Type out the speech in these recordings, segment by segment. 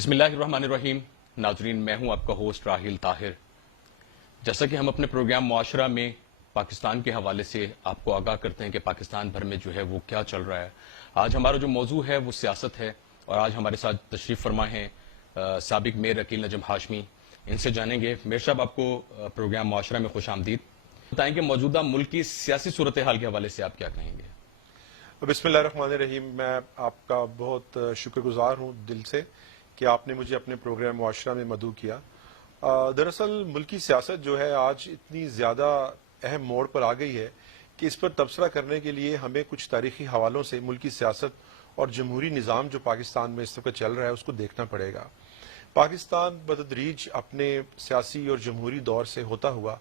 بسم اللہ الرحمن الرحیم. ناظرین، میں ہوں آپ کا ہوسٹ راہیل طاہر. جیسا کہ ہم اپنے پروگرام معاشرہ میں پاکستان کے حوالے سے آپ کو آگاہ کرتے ہیں کہ پاکستان بھر میں جو ہے وہ کیا چل رہا ہے. آج ہمارا جو موضوع ہے وہ سیاست ہے، اور آج ہمارے ساتھ تشریف فرما ہیں سابق میئر عقیل نجم ہاشمی. ان سے جانیں گے. میئر صاحب، آپ کو پروگرام معاشرہ میں خوش آمدید. بتائیں کہ موجودہ ملک کی سیاسی صورتحال کے حوالے سے آپ کیا کہیں گے؟ بسم اللہ الرحمن الرحیم. میں آپ کا بہت شکر گزار ہوں دل سے کہ آپ نے مجھے اپنے پروگرام معاشرہ میں مدعو کیا. دراصل ملکی سیاست جو ہے آج اتنی زیادہ اہم موڑ پر آ گئی ہے کہ اس پر تبصرہ کرنے کے لیے ہمیں کچھ تاریخی حوالوں سے ملکی سیاست اور جمہوری نظام جو پاکستان میں اس وقت چل رہا ہے اس کو دیکھنا پڑے گا. پاکستان بتدریج اپنے سیاسی اور جمہوری دور سے ہوتا ہوا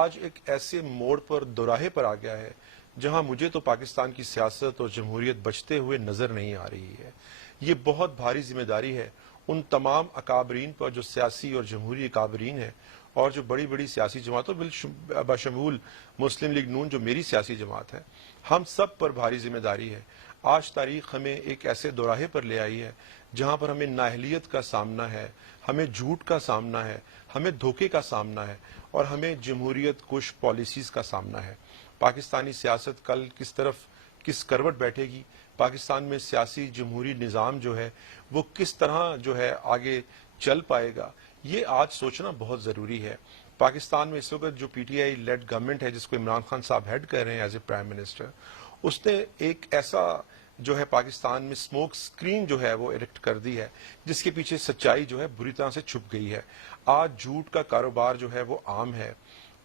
آج ایک ایسے موڑ پر دوراہے پر آ گیا ہے جہاں مجھے تو پاکستان کی سیاست اور جمہوریت بچتے ہوئے نظر نہیں آ رہی ہے. یہ بہت بھاری ذمہ داری ہے ان تمام اکابرین پر جو سیاسی اور جمہوری اکابرین ہیں، اور جو بڑی بڑی سیاسی جماعتوں بشمول مسلم لیگ نون جو میری سیاسی جماعت ہے، ہم سب پر بھاری ذمہ داری ہے. آج تاریخ ہمیں ایک ایسے دوراہے پر لے آئی ہے جہاں پر ہمیں نااہلیت کا سامنا ہے، ہمیں جھوٹ کا سامنا ہے، ہمیں دھوکے کا سامنا ہے، اور ہمیں جمہوریت کش پالیسیز کا سامنا ہے. پاکستانی سیاست کل کس کروٹ بیٹھے گی، پاکستان میں سیاسی جمہوری نظام جو ہے وہ کس طرح جو ہے آگے چل پائے گا، یہ آج سوچنا بہت ضروری ہے. پاکستان میں اس وقت جو P T I lead government ہے جس کو عمران خان صاحب ہیڈ کر رہے ہیں ایز اے پرائم منسٹر، اس نے ایک ایسا جو ہے پاکستان میں اسموک سکرین جو ہے وہ ایرکٹ کر دی ہے جس کے پیچھے سچائی جو ہے بری طرح سے چھپ گئی ہے. آج جھوٹ کا کاروبار جو ہے وہ عام ہے.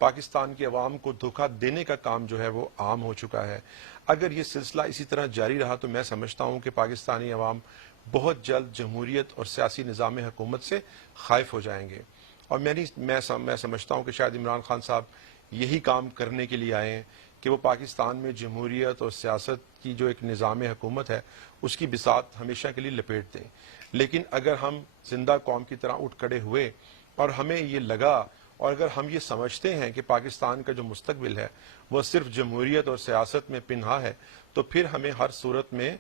پاکستان کے عوام کو دھوکہ دینے کا کام جو ہے وہ عام ہو چکا ہے. اگر یہ سلسلہ اسی طرح جاری رہا تو میں سمجھتا ہوں کہ پاکستانی عوام بہت جلد جمہوریت اور سیاسی نظام حکومت سے خائف ہو جائیں گے. اور میں سمجھتا ہوں کہ شاید عمران خان صاحب یہی کام کرنے کے لیے آئے ہیں کہ وہ پاکستان میں جمہوریت اور سیاست کی جو ایک نظام حکومت ہے اس کی بساط ہمیشہ کے لیے لپیٹ دیں. لیکن اگر ہم زندہ قوم کی طرح اٹھ کھڑے ہوئے اور ہمیں یہ لگا، اور اگر ہم یہ سمجھتے ہیں کہ پاکستان کا جو مستقبل ہے وہ صرف جمہوریت اور سیاست میں پنہا ہے، تو پھر ہمیں ہر صورت میں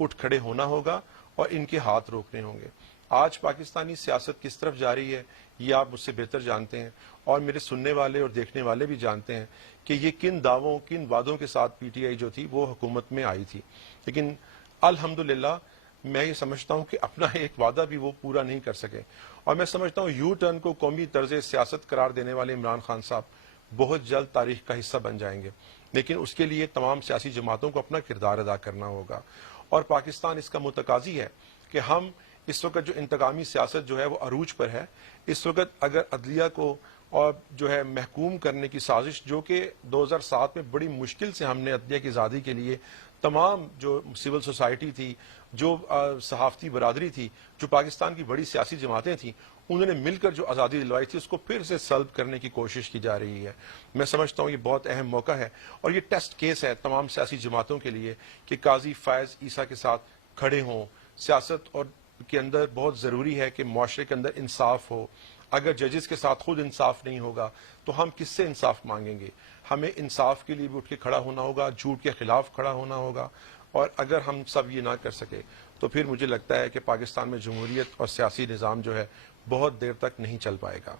اٹھ کھڑے ہونا ہوگا اور ان کے ہاتھ روکنے ہوں گے. آج پاکستانی سیاست کس طرف جا رہی ہے یہ آپ مجھ سے بہتر جانتے ہیں، اور میرے سننے والے اور دیکھنے والے بھی جانتے ہیں کہ یہ کن دعووں کن وعدوں کے ساتھ پی ٹی آئی جو تھی وہ حکومت میں آئی تھی. لیکن الحمدللہ میں یہ سمجھتا ہوں کہ اپنا ایک وعدہ بھی وہ پورا نہیں کر سکے. اور میں سمجھتا ہوں یو ٹرن کو قومی طرز سیاست قرار دینے والے عمران خان صاحب بہت جلد تاریخ کا حصہ بن جائیں گے. لیکن اس کے لیے تمام سیاسی جماعتوں کو اپنا کردار ادا کرنا ہوگا، اور پاکستان اس کا متقاضی ہے کہ ہم اس وقت جو انتقامی سیاست جو ہے وہ عروج پر ہے، اس وقت اگر عدلیہ کو اور جو ہے محکوم کرنے کی سازش جو کہ 2007 میں بڑی مشکل سے ہم نے عدلیہ کی آزادی کے لیے تمام جو سول سوسائٹی تھی، جو صحافتی برادری تھی، جو پاکستان کی بڑی سیاسی جماعتیں تھیں، انہوں نے مل کر جو آزادی دلوائی تھی اس کو پھر سے سلب کرنے کی کوشش کی جا رہی ہے. میں سمجھتا ہوں یہ بہت اہم موقع ہے اور یہ ٹیسٹ کیس ہے تمام سیاسی جماعتوں کے لیے کہ قاضی فائز عیسیٰ کے ساتھ کھڑے ہوں. سیاست اور کے اندر بہت ضروری ہے کہ معاشرے کے اندر انصاف ہو. اگر ججز کے ساتھ خود انصاف نہیں ہوگا تو ہم کس سے انصاف مانگیں گے؟ ہمیں انصاف کے لیے بھی اٹھ کے کھڑا ہونا ہوگا، جھوٹ کے خلاف کھڑا ہونا ہوگا. اور اگر ہم سب یہ نہ کر سکے تو پھر مجھے لگتا ہے کہ پاکستان میں جمہوریت اور سیاسی نظام جو ہے بہت دیر تک نہیں چل پائے گا.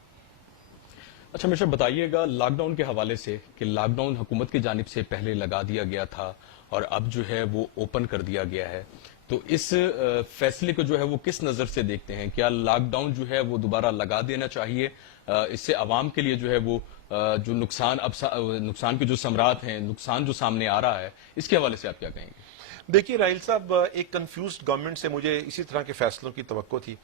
اچھا میشر، بتائیے گا لاک ڈاؤن کے حوالے سے کہ لاک ڈاؤن حکومت کی جانب سے پہلے لگا دیا گیا تھا اور اب جو ہے وہ اوپن کر دیا گیا ہے، تو اس فیصلے کو جو ہے وہ کس نظر سے دیکھتے ہیں؟ کیا لاک ڈاؤن جو ہے وہ دوبارہ لگا دینا چاہیے؟ اس سے عوام کے لیے جو ہے وہ جو نقصان کے جو ثمرات ہیں، نقصان جو سامنے آ رہا ہے، اس کے حوالے سے آپ کیا کہیں گے؟ دیکھیے راہیل صاحب، ایک کنفیوزڈ گورنمنٹ سے مجھے اسی طرح کے فیصلوں کی توقع تھی.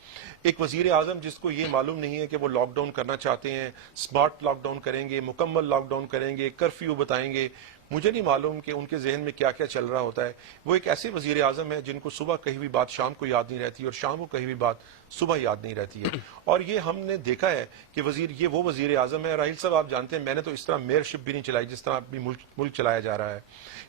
ایک وزیر اعظم جس کو یہ معلوم نہیں ہے کہ وہ لاک ڈاؤن کرنا چاہتے ہیں، سمارٹ لاک ڈاؤن کریں گے، مکمل لاک ڈاؤن کریں گے، کرفیو بتائیں گے. مجھے نہیں معلوم کہ ان کے ذہن میں کیا کیا چل رہا ہوتا ہے. وہ ایک ایسے وزیر اعظم ہے جن کو صبح کہی ہوئی بات شام کو یاد نہیں رہتی اور شام کو کہی ہوئی بات صبح یاد نہیں رہتی ہے. اور یہ ہم نے دیکھا ہے کہ یہ وہ وزیر اعظم ہے. راہیل صاحب آپ جانتے ہیں میں نے تو اس طرح میئرشپ بھی نہیں چلائی جس طرح ابھی ملک چلایا جا رہا ہے.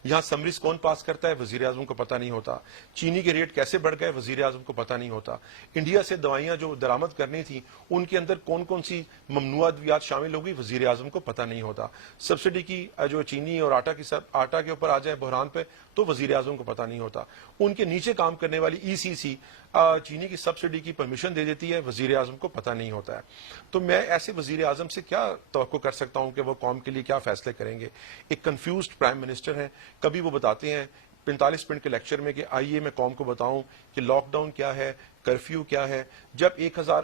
یہاں سمریز کون پاس کرتا ہے وزیر اعظم کو پتہ نہیں ہوتا. چینی کے ریٹ کیسے بڑھ گئے وزیر اعظم کو پتہ نہیں ہوتا. انڈیا سے دوائیاں جو درآمد کرنی تھیں ان کے اندر کون کون سی ممنوع ادویات شامل ہو گئی وزیر اعظم کو پتہ نہیں ہوتا. سبسڈی کی جو چینی اور آٹا کے اوپر آ جائے بحران پہ تو وزیر اعظم کو پتہ نہیں ہوتا. ان کے نیچے کام کرنے والی ای سی سی چینی کی سبسڈی کی پرمیشن دے دیتی ہے، وزیر اعظم کو پتہ نہیں ہوتا ہے. تو میں ایسے وزیر اعظم سے کیا توقع کر سکتا ہوں کہ وہ قوم کے لیے کیا فیصلے کریں گے؟ ایک کنفیوزڈ پرائم منسٹر ہیں. کبھی وہ بتاتے ہیں 45 منٹ کے لیکچر میں کہ آئیے میں قوم کو بتاؤں کہ لاک ڈاؤن کیا ہے، کرفیو کیا ہے. جب 1000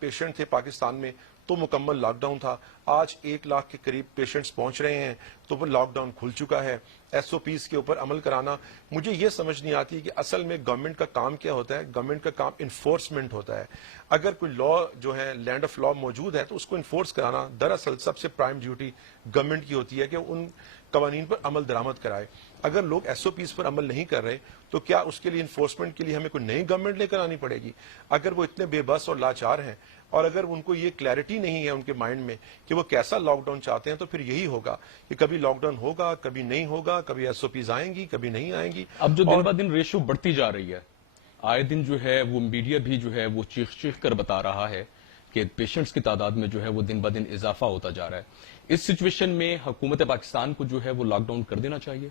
پیشنٹ تھے پاکستان میں تو مکمل لاک ڈاؤن تھا. آج 1 لاکھ کے قریب پیشنٹس پہنچ رہے ہیں تو وہ لاک ڈاؤن کھل چکا ہے. ایس او پیز کے اوپر عمل کرانا، مجھے یہ سمجھ نہیں آتی کہ اصل میں گورنمنٹ کا کام کیا ہوتا ہے. گورنمنٹ کا کام انفورسمنٹ ہوتا ہے. اگر کوئی لا جو ہے لینڈ آف لا موجود ہے تو اس کو انفورس کرانا دراصل سب سے پرائم ڈیوٹی گورنمنٹ کی ہوتی ہے کہ ان قوانین پر عمل درآمد کرائے. اگر لوگ ایس او پیز پر عمل نہیں کر رہے تو کیا اس کے لیے انفورسمنٹ کے لیے ہمیں کوئی نئی گورنمنٹ لے کر آنی پڑے گی؟ اگر وہ اتنے بے بس اور لاچار ہیں اور اگر ان کو یہ کلیئرٹی نہیں ہے ان کے مائنڈ میں کہ وہ کیسا لاک ڈاؤن چاہتے ہیں تو پھر یہی ہوگا کہ کبھی لاک ڈاؤن ہوگا، کبھی نہیں ہوگا، کبھی ایس او پیز آئیں گی، کبھی نہیں آئیں گی. اب جو دن بہ دن ریشو بڑھتی جا رہی ہے، آئے دن جو ہے وہ میڈیا بھی جو ہے وہ چیخ چیخ کر بتا رہا ہے کہ پیشنٹس کی تعداد میں جو ہے وہ دن بہ دن اضافہ ہوتا جا رہا ہے. اس سچویشن میں حکومت پاکستان کو جو ہے وہ لاک ڈاؤن کر دینا چاہیے.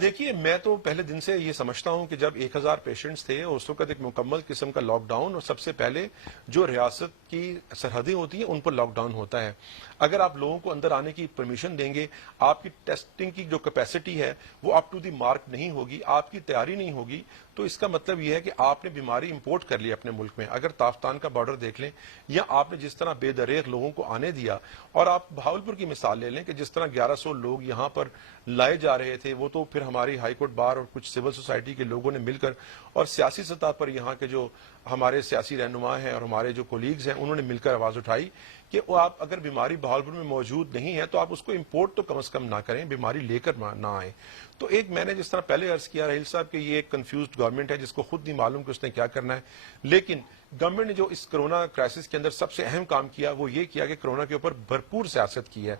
دیکھیے، میں تو پہلے دن سے یہ سمجھتا ہوں کہ جب 1000 پیشنٹس تھے اس وقت ایک مکمل قسم کا لاک ڈاؤن، اور سب سے پہلے جو ریاست کی سرحدیں ہوتی ہیں ان پر لاک ڈاؤن ہوتا ہے. اگر آپ لوگوں کو اندر آنے کی پرمیشن دیں گے، آپ کی ٹیسٹنگ کی جو کیپیسٹی ہے وہ اپ ٹو دی مارک نہیں ہوگی، آپ کی تیاری نہیں ہوگی، تو اس کا مطلب یہ ہے کہ آپ نے بیماری امپورٹ کر لی اپنے ملک میں. اگر تافتان کا بارڈر دیکھ لیں یا آپ نے جس طرح بے دریغ لوگوں کو آنے دیا، اور آپ بہاولپور کی مثال لے لیں کہ جس طرح 1100 لوگ یہاں پر لائے جا رہے تھے، وہ تو پھر ہماری ہائی کورٹ بار اور کچھ سول سوسائٹی کے لوگوں نے مل کر اور سیاسی سطح پر یہاں کے جو ہمارے سیاسی رہنما ہیں اور ہمارے جو کولیگز ہیں انہوں نے مل کر آواز اٹھائی کہ وہ آپ اگر بیماری بہاولپور میں موجود نہیں ہے تو آپ اس کو امپورٹ تو کم از کم نہ کریں، بیماری لے کر نہ آئیں. تو ایک میں نے جس طرح پہلے عرض کیا رحیل صاحب کہ یہ ایک کنفیوزڈ گورنمنٹ ہے جس کو خود نہیں معلوم کہ اس نے کیا کرنا ہے. لیکن گورنمنٹ نے جو اس کرونا کرائسس کے اندر سب سے اہم کام کیا وہ یہ کیا کہ کرونا کے اوپر بھرپور سیاست کی ہے.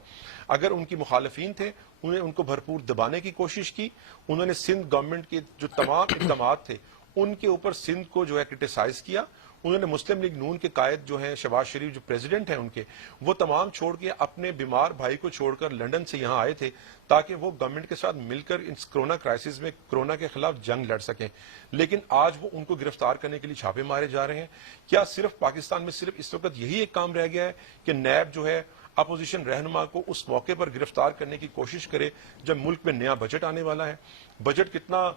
اگر ان کی مخالفین تھے انہیں ان کو بھرپور دبانے کی کوشش کی. انہوں نے سندھ گورنمنٹ کے جو تمام اقدامات تھے ان کے اوپر سندھ کو جو ہے کرٹیسائز کیا. انہوں نے مسلم لیگ نون کے قائد جو ہیں شہباز شریف جو پریزیڈنٹ ہیں ان کے، وہ تمام چھوڑ کے اپنے بیمار بھائی کو چھوڑ کر لندن سے یہاں آئے تھے تاکہ وہ گورنمنٹ کے ساتھ مل کر اس کرونا کرائسس میں کرونا کے خلاف جنگ لڑ سکیں. لیکن آج وہ ان کو گرفتار کرنے کے لیے چھاپے مارے جا رہے ہیں. کیا صرف پاکستان میں صرف اس وقت یہی ایک کام رہ گیا ہے کہ نیب جو ہے اپوزیشن رہنما کو اس موقع پر گرفتار کرنے کی کوشش کرے جب ملک میں نیا بجٹ آنے والا ہے؟ بجٹ کتنا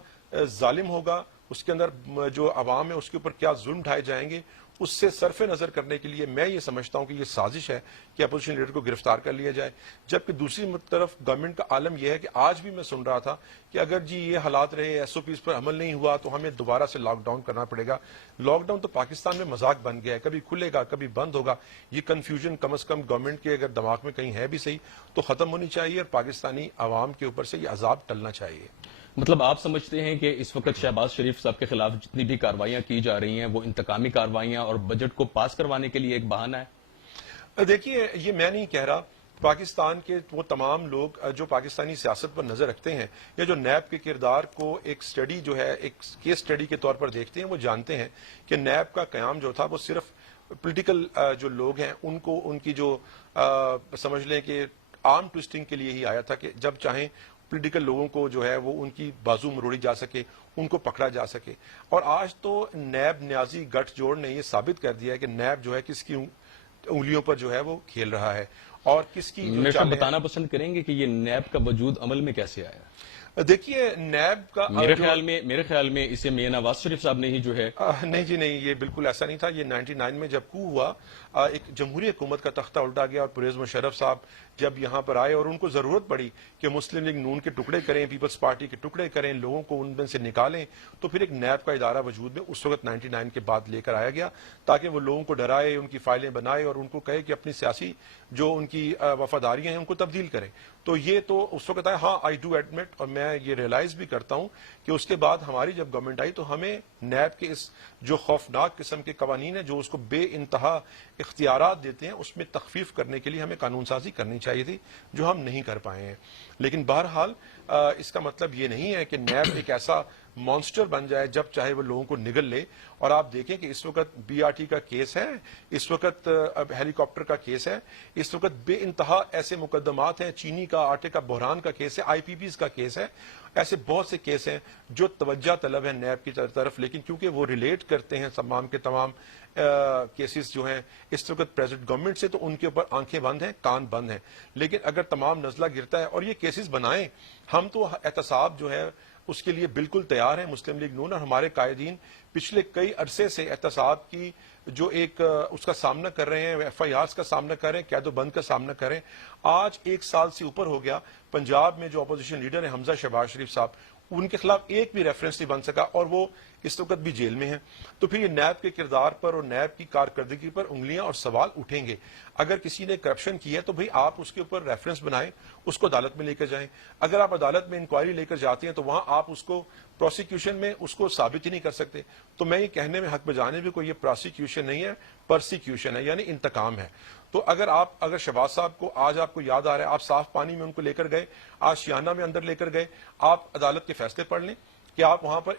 ظالم ہوگا، اس کے اندر جو عوام ہے اس کے اوپر کیا ظلم ڈھائے جائیں گے، اس سے صرف نظر کرنے کے لیے میں یہ سمجھتا ہوں کہ یہ سازش ہے کہ اپوزیشن لیڈر کو گرفتار کر لیا جائے. جبکہ دوسری طرف گورنمنٹ کا عالم یہ ہے کہ آج بھی میں سن رہا تھا کہ اگر جی یہ حالات رہے، ایس او پیز پر عمل نہیں ہوا تو ہمیں دوبارہ سے لاک ڈاؤن کرنا پڑے گا. لاک ڈاؤن تو پاکستان میں مذاق بن گیا ہے، کبھی کھلے گا کبھی بند ہوگا. یہ کنفیوژن کم از کم گورنمنٹ کے اگر دماغ میں کہیں ہے بھی صحیح تو ختم ہونی چاہیے اور پاکستانی عوام کے اوپر سے یہ عذاب ٹلنا چاہیے. مطلب آپ سمجھتے ہیں کہ اس وقت شہباز شریف صاحب کے خلاف جتنی بھی کارروائیاں کی جا رہی ہیں وہ انتقامی کارروائیاں اور بجٹ کو پاس کروانے کے لیے ایک بہانہ ہے؟ دیکھیے، یہ میں نہیں کہہ رہا. پاکستان کے وہ تمام لوگ جو پاکستانی سیاست پر نظر رکھتے ہیں یا جو نیب کے کردار کو ایک سٹڈی جو ہے ایک کیس سٹڈی کے طور پر دیکھتے ہیں، وہ جانتے ہیں کہ نیب کا قیام جو تھا وہ صرف پولیٹیکل جو لوگ ہیں ان کو ان کی جو سمجھ لیں کہ آرم ٹوسٹنگ کے لیے ہی آیا تھا کہ جب چاہیں پولیٹیکل لوگوں کو جو ہے وہ ان کی بازو مروڑی جا سکے، ان کو پکڑا جا سکے. اور آج تو نیب نیازی گٹھ جوڑ نے یہ ثابت کر دیا ہے کہ نیب جو ہے کس کی انگلیوں پر جو ہے وہ کھیل رہا ہے اور کس کی میرے ساتھ بتانا پسند کریں گے کہ یہ نیب کا وجود عمل میں کیسے آیا؟ دیکھیے، نیب کا میرے خیال میں اسے میاں نواز شریف صاحب نے ہی جو ہے نہیں جی نہیں، یہ بالکل ایسا نہیں تھا. یہ 99 میں جب کو ہوا ایک جمہوری حکومت کا تختہ الٹا گیا اور پرویز مشرف صاحب جب یہاں پر آئے اور ان کو ضرورت پڑی کہ مسلم لیگ نون کے ٹکڑے کریں، پیپلز پارٹی کے ٹکڑے کریں، لوگوں کو ان میں سے نکالیں، تو پھر ایک نیب کا ادارہ وجود میں اس وقت 99 کے بعد لے کر آیا گیا تاکہ وہ لوگوں کو ڈرائے، ان کی فائلیں بنائے اور ان کو کہے کہ اپنی سیاسی جو ان کی وفاداریاں ہیں ان کو تبدیل کریں. تو یہ تو اس وقت آیا. ہاں، آئی ڈو ایڈمٹ اور میں یہ ریئلائز بھی کرتا ہوں کہ اس کے بعد ہماری جب گورنمنٹ آئی تو ہمیں نیب کے اس جو خوفناک قسم کے قوانین ہیں جو اس کو بے انتہا اختیارات دیتے ہیں اس میں تخفیف کرنے کے لیے ہمیں قانون سازی کرنی چاہیے تھی، جو ہم نہیں کر پائے ہیں. لیکن بہرحال اس کا مطلب یہ نہیں ہے کہ نیب ایک ایسا مانسٹر بن جائے جب چاہے وہ لوگوں کو نگل لے. اور آپ دیکھیں کہ اس وقت BRT کا کیس ہے, اس وقت اب ہیلی کاپٹر کا کیس ہے, اس وقت بے انتہا ایسے مقدمات ہیں, چینی کا آٹے کا بحران کا کیس ہے, IPPs کا کیس ہے, ایسے بہت سے کیس ہیں جو توجہ طلب ہے نیب کی طرف, لیکن کیونکہ وہ ریلیٹ کرتے ہیں تمام کے تمام کیسز جو ہیں اس وقت پریزیڈنٹ گورنمنٹ سے, تو ان کے اوپر آنکھیں بند ہیں, کان بند ہیں. لیکن اگر تمام نزلہ گرتا ہے اور یہ کیسز بنائیں, ہم تو احتساب جو ہے اس کے لیے بالکل تیار ہیں. مسلم لیگ نون اور ہمارے قائدین پچھلے کئی عرصے سے احتساب کی جو ایک اس کا سامنا کر رہے ہیں, FIRs کا سامنا کر رہے ہیں, قید و بند کا سامنا کر رہے ہیں. آج 1 سال سے اوپر ہو گیا, پنجاب میں جو اپوزیشن لیڈر ہیں حمزہ شہباز شریف صاحب, ان کے خلاف ایک بھی ریفرنس نہیں بن سکا اور وہ اس وقت بھی جیل میں ہیں. تو پھر یہ نیب کے کردار پر اور نیب کی کارکردگی پر انگلیاں اور سوال اٹھیں گے. اگر کسی نے کرپشن کی ہے تو بھئی آپ اس کے اوپر ریفرنس بنائیں, اس کو عدالت میں لے کر جائیں. اگر آپ عدالت میں انکوائری لے کر جاتے ہیں تو وہاں آپ اس کو پروسیکیوشن میں اس کو ثابت ہی نہیں کر سکتے. تو میں یہ کہنے میں حق بجانے بھی کوئی یہ پروسیکیوشن نہیں ہے, پرسیکیوشن ہے, یعنی انتقام ہے. تو اگر شہباز صاحب کو آج آپ کو یاد آ رہا ہے, آپ صاف پانی میں ان کو لے کر گئے, آشیانہ میں اندر لے کر گئے, آپ عدالت کے فیصلے پڑھ لیں کہ آپ وہاں پر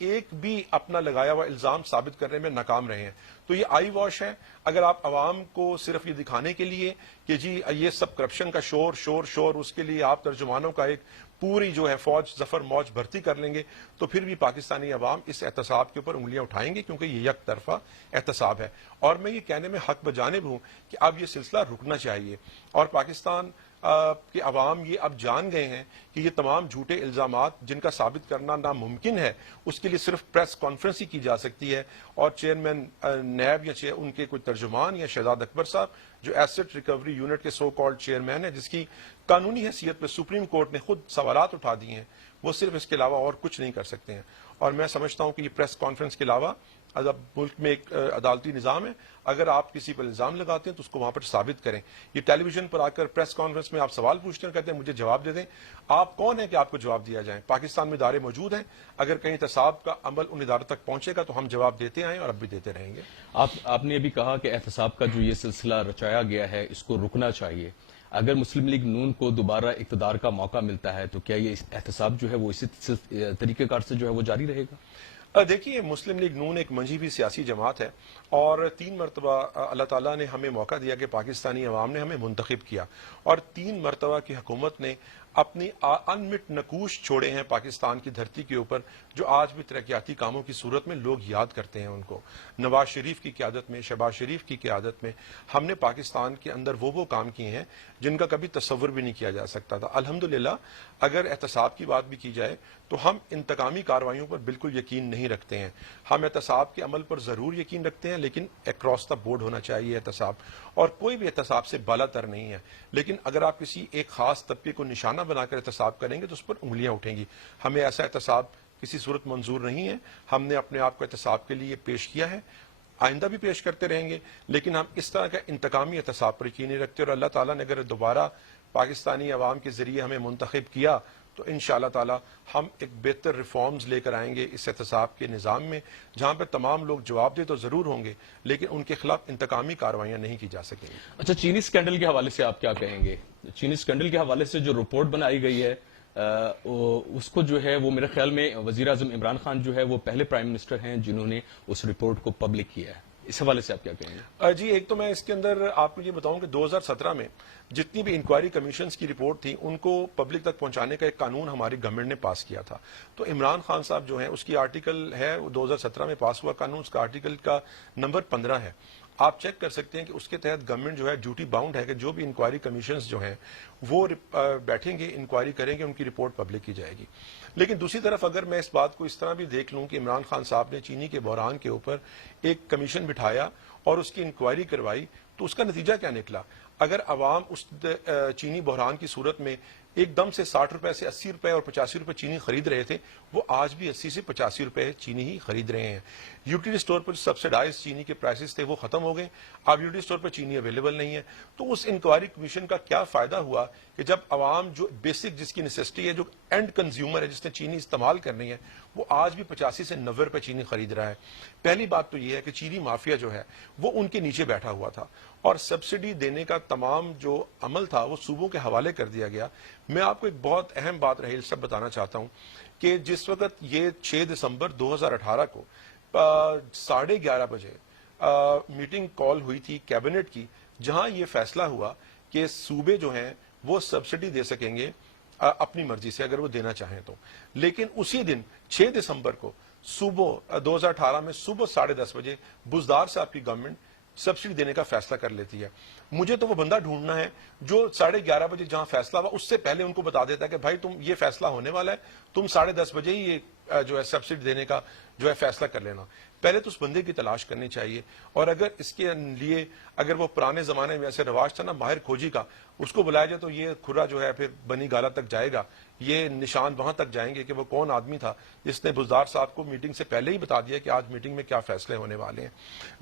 ایک بھی اپنا لگایا ہوا الزام ثابت کرنے میں ناکام رہے ہیں. تو یہ آئی واش ہے. اگر آپ عوام کو صرف یہ دکھانے کے لیے کہ جی یہ سب کرپشن کا شور اس کے لیے آپ ترجمانوں کا ایک پوری جو ہے فوج ظفر موج بھرتی کر لیں گے, تو پھر بھی پاکستانی عوام اس احتساب کے اوپر انگلیاں اٹھائیں گے, کیونکہ یہ یک طرفہ احتساب ہے. اور میں یہ کہنے میں حق بجانب ہوں کہ اب یہ سلسلہ رکنا چاہیے, اور پاکستان کہ عوام یہ اب جان گئے ہیں کہ یہ تمام جھوٹے الزامات جن کا ثابت کرنا ناممکن ہے, اس کے لیے صرف پریس کانفرنس ہی کی جا سکتی ہے. اور چیئرمین نیب یا ان کے کوئی ترجمان یا شہزاد اکبر صاحب جو ایسٹ ریکوری یونٹ کے سو کالڈ چیئرمین ہے, جس کی قانونی حیثیت پہ سپریم کورٹ نے خود سوالات اٹھا دیے ہیں, وہ صرف اس کے علاوہ اور کچھ نہیں کر سکتے ہیں. اور میں سمجھتا ہوں کہ یہ پریس کانفرنس کے علاوہ اب ملک میں ایک عدالتی نظام ہے, اگر آپ کسی پر الزام لگاتے ہیں تو اس کو وہاں پر ثابت کریں. یہ ٹیلی ویژن پر آ کر پریس کانفرنس میں آپ سوال پوچھتے ہیں, کہتے ہیں مجھے جواب دے دیں. آپ کون ہیں کہ آپ کو جواب دیا جائے؟ پاکستان میں ادارے موجود ہیں, اگر کہیں احتساب کا عمل ان اداروں تک پہنچے گا تو ہم جواب دیتے آئے اور اب بھی دیتے رہیں گے. آپ نے ابھی کہا کہ احتساب کا جو یہ سلسلہ رچایا گیا ہے اس کو رکنا چاہیے. اگر مسلم لیگ نون کو دوبارہ اقتدار کا موقع ملتا ہے تو کیا یہ احتساب جو ہے وہ اسی طریقہ کار سے جو ہے وہ جاری رہے گا؟ دیکھیے, مسلم لیگ نون ایک منجھی ہوئی سیاسی جماعت ہے, اور 3 مرتبہ اللہ تعالیٰ نے ہمیں موقع دیا کہ پاکستانی عوام نے ہمیں منتخب کیا, اور 3 مرتبہ کی حکومت نے اپنی انمٹ نقوش چھوڑے ہیں پاکستان کی دھرتی کے اوپر, جو آج بھی ترقیاتی کاموں کی صورت میں لوگ یاد کرتے ہیں ان کو. نواز شریف کی قیادت میں, شہباز شریف کی قیادت میں ہم نے پاکستان کے اندر وہ کام کیے ہیں جن کا کبھی تصور بھی نہیں کیا جا سکتا تھا. الحمدللہ اگر احتساب کی بات بھی کی جائے تو ہم انتقامی کارروائیوں پر بالکل یقین نہیں رکھتے ہیں. ہم احتساب کے عمل پر ضرور یقین رکھتے ہیں, لیکن اکراس دا بورڈ ہونا چاہیے احتساب, اور کوئی بھی احتساب سے بالا تر نہیں ہے. لیکن اگر آپ کسی ایک خاص طبقے کو نشانہ بنا کر احتساب کریں گے تو اس پر انگلیاں اٹھیں گی. ہمیں ایسا احتساب کسی صورت منظور نہیں ہے. ہم نے اپنے آپ کو احتساب کے لیے پیش کیا ہے, آئندہ بھی پیش کرتے رہیں گے, لیکن ہم اس طرح کا انتقامی احتساب پر یقین نہیں رکھتے. اور اللہ تعالیٰ نے اگر دوبارہ پاکستانی عوام کے ذریعے ہمیں منتخب کیا تو انشاءاللہ تعالی ہم ایک بہتر ریفارمز لے کر آئیں گے اس احتساب کے نظام میں, جہاں پہ تمام لوگ جواب دے تو ضرور ہوں گے, لیکن ان کے خلاف انتقامی کارروائیاں نہیں کی جا سکیں گی. اچھا, چینی اسکینڈل کے حوالے سے آپ کیا کہیں گے؟ چینی اسکینڈل کے حوالے سے جو رپورٹ بنائی گئی ہے اس کو جو ہے وہ میرے خیال میں وزیر اعظم عمران خان جو ہے وہ پہلے پرائم منسٹر ہیں جنہوں نے اس رپورٹ کو پبلک کیا ہے. اس حوالے سے آپ کیا کہیں گے؟ جی, ایک تو میں اس کے اندر آپ کو یہ بتاؤں کہ 2017 میں جتنی بھی انکوائری کمیشنز کی رپورٹ تھی ان کو پبلک تک پہنچانے کا ایک قانون ہماری گورنمنٹ نے پاس کیا تھا. تو عمران خان صاحب جو ہیں اس کی آرٹیکل ہے 2017 میں پاس ہوا قانون, اس کا آرٹیکل کا نمبر 15 ہے. آپ چیک کر سکتے ہیں کہ اس کے تحت گورنمنٹ جو ہے ڈیوٹی باؤنڈ ہے کہ جو بھی انکوائری کمیشنز جو ہیں وہ بیٹھیں گے, انکوائری کریں گے, ان کی رپورٹ پبلک کی جائے گی. لیکن دوسری طرف اگر میں اس بات کو اس طرح بھی دیکھ لوں کہ عمران خان صاحب نے چینی کے بحران کے اوپر ایک کمیشن بٹھایا اور اس کی انکوائری کروائی, تو اس کا نتیجہ کیا نکلا؟ اگر عوام اس چینی بحران کی صورت میں ایک دم سے 60 روپے سے 80 روپے اور 85 روپے چینی خرید رہے تھے, وہ آج بھی 80 سے 85 روپے چینی ہی خرید رہے ہیں. یوٹیلیٹی اسٹور پر سبسڈائز چینی کے پرائسز تھے وہ ختم ہو گئے, اب یوٹیلیٹی اسٹور پر چینی اویلیبل نہیں ہے. تو اس انکوائری کمیشن کا کیا فائدہ ہوا کہ جب عوام جو بیسک جس کی نیسیسٹی ہے, جو اینڈ کنزیومر ہے, جس نے چینی استعمال کرنی ہے, وہ آج بھی 85 سے 90 روپے چینی خرید رہا ہے. پہلی بات تو یہ ہے کہ چینی مافیا جو ہے وہ ان کے نیچے بیٹھا ہوا تھا, اور سبسڈی دینے کا تمام جو عمل تھا وہ صوبوں کے حوالے کر دیا گیا. میں آپ کو ایک بہت اہم بات رہیل سب بتانا چاہتا ہوں کہ جس وقت یہ 6 دسمبر 2018 کو 11:30 بجے میٹنگ کال ہوئی تھی کیبنٹ کی، جہاں یہ فیصلہ ہوا کہ صوبے جو ہیں وہ سبسڈی دے سکیں گے اپنی مرضی سے اگر وہ دینا چاہیں تو، لیکن اسی دن 6 دسمبر کو صبح 2018 میں صبح 10:30 بجے بزدار سے آپ کی گورنمنٹ سبسڈی دینے کا فیصلہ کر لیتی ہے. مجھے تو وہ بندہ ڈھونڈنا ہے جو 11:30 بجے جہاں فیصلہ ہوا اس سے پہلے ان کو بتا دیتا ہے کہ بھائی تم یہ فیصلہ ہونے والا ہے، تم 10:30 بجے ہی یہ جو ہے سبسڈی دینے کا جو ہے فیصلہ کر لینا. پہلے تو اس بندے کی تلاش کرنی چاہیے، اور اگر اس کے لیے اگر وہ پرانے زمانے میں ایسے رواج تھا نا ماہر کھوجی کا، اس کو بلایا جائے تو یہ کھرا جو ہے پھر بنی گالا تک جائے گا، یہ نشان وہاں تک جائیں گے کہ وہ کون آدمی تھا جس نے بزدار صاحب کو میٹنگ سے پہلے ہی بتا دیا کہ آج میٹنگ میں کیا فیصلے ہونے والے ہیں.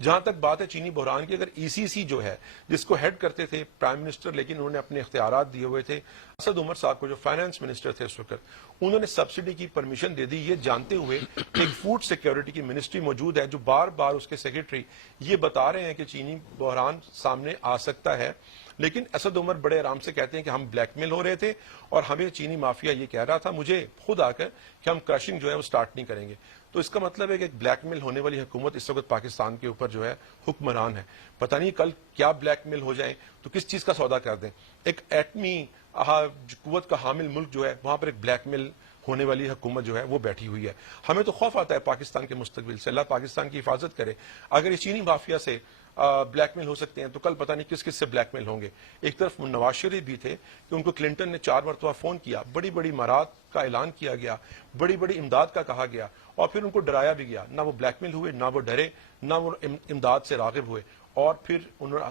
جہاں تک بات ہے چینی بحران کی، اگر ای سی سی جو ہے جس کو ہیڈ کرتے تھے پرائم منسٹر، لیکن انہوں نے اپنے اختیارات دیے ہوئے تھے اسد عمر صاحب کو جو فائنانس منسٹر تھے اس وقت، انہوں نے سبسڈی کی پرمیشن دے دی، یہ جانتے ہوئے کہ ایک فوڈ سیکیورٹی کی منسٹری موجود ہے جو بار بار اس کے سیکرٹری یہ بتا رہے ہیں کہ چینی بحران سامنے آ سکتا ہے. لیکن اسد عمر بڑے آرام سے کہتے ہیں کہ ہم بلیک میل ہو رہے تھے اور ہمیں چینی مافیا یہ کہہ رہا تھا مجھے خود آ کر کہ ہم کرشنگ جو ہے وہ سٹارٹ نہیں کریں گے. تو اس کا مطلب ہے کہ ایک بلیک میل ہونے والی حکومت اس وقت پاکستان کے اوپر جو ہے حکمران ہے. پتہ نہیں کل کیا بلیک میل ہو جائیں تو کس چیز کا سودا کر دیں. ایک ایٹمی قوت کا حامل ملک جو ہے وہاں پر ایک بلیک میل ہونے والی حکومت جو ہے وہ بیٹھی ہوئی ہے. ہمیں تو خوف آتا ہے پاکستان کے مستقبل سے، اللہ پاکستان کی حفاظت کرے. اگر یہ چینی مافیا سے بلیک میل ہو سکتے ہیں تو کل پتہ نہیں کس کس سے بلیک میل ہوں گے. ایک طرف نواز شریف بھی تھے کہ ان کو کلنٹن نے 4 مرتبہ فون کیا، بڑی بڑی امارات کا اعلان کیا گیا، بڑی بڑی امداد کا کہا گیا، اور پھر ان کو ڈرایا بھی گیا. نہ وہ بلیک میل ہوئے، نہ وہ ڈرے، نہ وہ امداد سے راغب ہوئے. اور پھر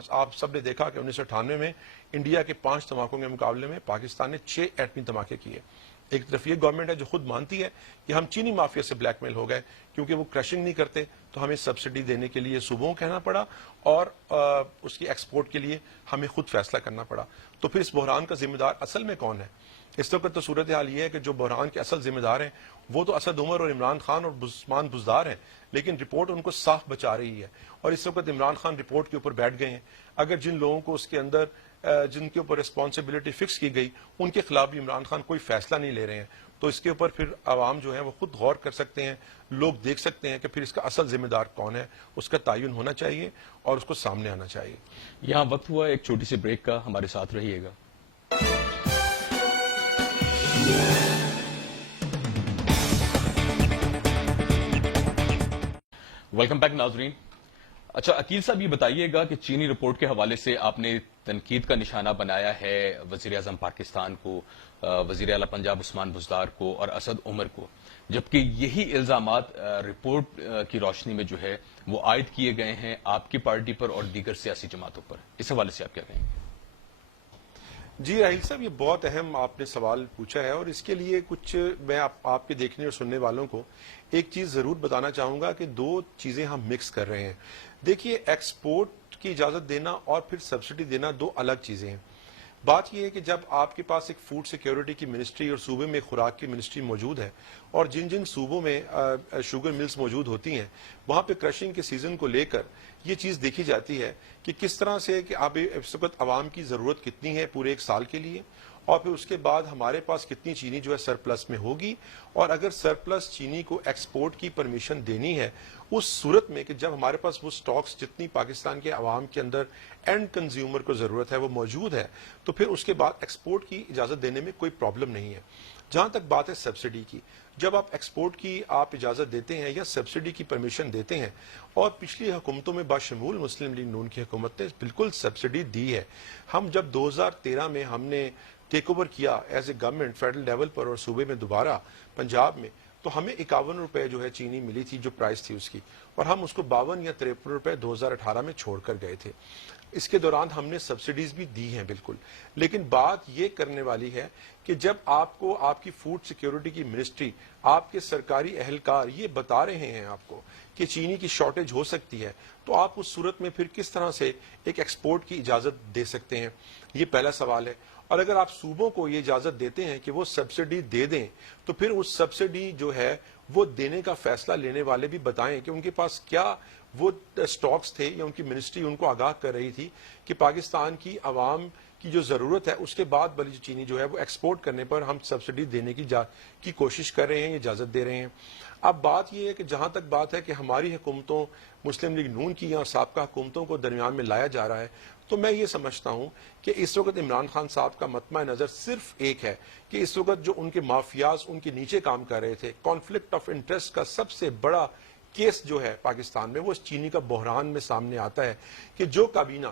آپ سب نے دیکھا کہ 1998 میں انڈیا کے 5 دھماکوں کے مقابلے میں پاکستان نے 6 ایٹمی دھماکے کیے. ایک طرف یہ گورنمنٹ ہے جو خود مانتی ہے کہ ہم چینی مافیا سے بلیک میل ہو گئے کیونکہ وہ کرشنگ نہیں کرتے تو ہمیں سبسڈی دینے کے لیے صوبوں کہنا پڑا اور اس کی ایکسپورٹ کے لیے ہمیں خود فیصلہ کرنا پڑا. تو پھر اس بحران کا ذمہ دار اصل میں کون ہے؟ اس وقت تو صورتحال یہ ہے کہ جو بحران کے اصل ذمہ دار ہیں وہ تو اسد عمر اور عمران خان اور عثمان بزدار ہیں، لیکن رپورٹ ان کو صاف بچا رہی ہے. اور اس وقت عمران خان رپورٹ کے اوپر بیٹھ گئے ہیں. اگر جن لوگوں کو اس کے اندر جن کے اوپر ریسپانسبلٹی فکس کی گئی ان کے خلاف بھی عمران خان کوئی فیصلہ نہیں لے رہے ہیں. تو اس کے اوپر پھر عوام جو ہے وہ خود غور کر سکتے ہیں، لوگ دیکھ سکتے ہیں کہ پھر اس کا اصل ذمہ دار کون ہے. اس کا تعین ہونا چاہیے اور اس کو سامنے آنا چاہیے. یہاں وقت ہوا ایک چھوٹی سی بریک کا، ہمارے ساتھ رہیے گا. ویلکم بیک ناظرین. اچھا عقیل صاحب یہ بتائیے گا کہ چینی رپورٹ کے حوالے سے آپ نے تنقید کا نشانہ بنایا ہے وزیر اعظم پاکستان کو، وزیر اعلی پنجاب عثمان بزدار کو اور اسد عمر کو، جبکہ یہی الزامات رپورٹ کی روشنی میں جو ہے وہ عائد کیے گئے ہیں آپ کی پارٹی پر اور دیگر سیاسی جماعتوں پر. اس حوالے سے آپ کیا کہیں گے؟ جی راہیل صاحب، یہ بہت اہم آپ نے سوال پوچھا ہے اور اس کے لیے کچھ میں آپ کے دیکھنے اور سننے والوں کو ایک چیز ضرور بتانا چاہوں گا کہ 2 چیزیں ہم مکس کر رہے ہیں. دیکھیے، ایکسپورٹ کی اجازت دینا اور پھر سبسڈی دینا 2 الگ چیزیں ہیں. بات یہ ہے کہ جب آپ کے پاس ایک فوڈ سیکیورٹی کی منسٹری اور صوبے میں خوراک کی منسٹری موجود ہے اور جن جن صوبوں میں شوگر ملز موجود ہوتی ہیں وہاں پہ کرشنگ کے سیزن کو لے کر یہ چیز دیکھی جاتی ہے کہ کس طرح سے کہ اب اس وقت عوام کی ضرورت کتنی ہے پورے 1 سال کے لیے، اور پھر اس کے بعد ہمارے پاس کتنی چینی جو ہے سرپلس میں ہوگی، اور اگر سرپلس چینی کو ایکسپورٹ کی پرمیشن دینی ہے اس صورت میں کہ جب ہمارے پاس وہ سٹاکس جتنی پاکستان کے عوام کے اندر اینڈ کنزیومر کو ضرورت ہے وہ موجود ہے، تو پھر اس کے بعد ایکسپورٹ کی اجازت دینے میں کوئی پرابلم نہیں ہے. جہاں تک بات ہے سبسڈی کی، جب آپ ایکسپورٹ کی آپ اجازت دیتے ہیں یا سبسڈی کی پرمیشن دیتے ہیں، اور پچھلی حکومتوں میں باشمول مسلم لیگ نون کی حکومت نے بالکل سبسڈی دی ہے. ہم جب 2013 میں ہم نے ٹیک اوور کیا as a government federal level پر اور صوبے میں دوبارہ پنجاب میں، تو ہمیں 51 روپے جو ہے چینی ملی تھی جو پرائس تھی اس کی، اور ہم اس کو 52 یا 53 روپے 2018 میں چھوڑ کر گئے تھے. اس کے دوران ہم نے سبسڈیز بھی دی ہیں بالکل. لیکن بات یہ کرنے والی ہے کہ جب آپ کو آپ کی فوڈ سیکیورٹی کی منسٹری، آپ کے سرکاری اہلکار یہ بتا رہے ہیں آپ کو کہ چینی کی شارٹیج ہو سکتی ہے، تو آپ اس صورت میں پھر کس طرح سے ایک ایکسپورٹ کی اجازت دے سکتے ہیں؟ یہ پہلا سوال ہے. اور اگر آپ صوبوں کو یہ اجازت دیتے ہیں کہ وہ سبسڈی دے دیں تو پھر اس سبسڈی جو ہے وہ دینے کا فیصلہ لینے والے بھی بتائیں کہ ان کے پاس کیا وہ سٹاکس تھے یا ان کی منسٹری ان کو آگاہ کر رہی تھی کہ پاکستان کی عوام کی جو ضرورت ہے اس کے بعد بلی چینی جو ہے وہ ایکسپورٹ کرنے پر ہم سبسڈی دینے کی کوشش کر رہے ہیں، اجازت دے رہے ہیں۔ اب بات یہ ہے کہ جہاں تک بات ہے کہ ہماری حکومتوں مسلم لیگ نون کی اور سابقہ حکومتوں کو درمیان میں لایا جا رہا ہے، تو میں یہ سمجھتا ہوں کہ اس وقت عمران خان صاحب کا مطمع نظر صرف ایک ہے کہ اس وقت جو ان کے مافیاز ان کے نیچے کام کر رہے تھے، کانفلکٹ آف انٹرسٹ کا سب سے بڑا کیس جو ہے پاکستان میں وہ اس چینی کا بحران میں سامنے آتا ہے کہ جو کابینہ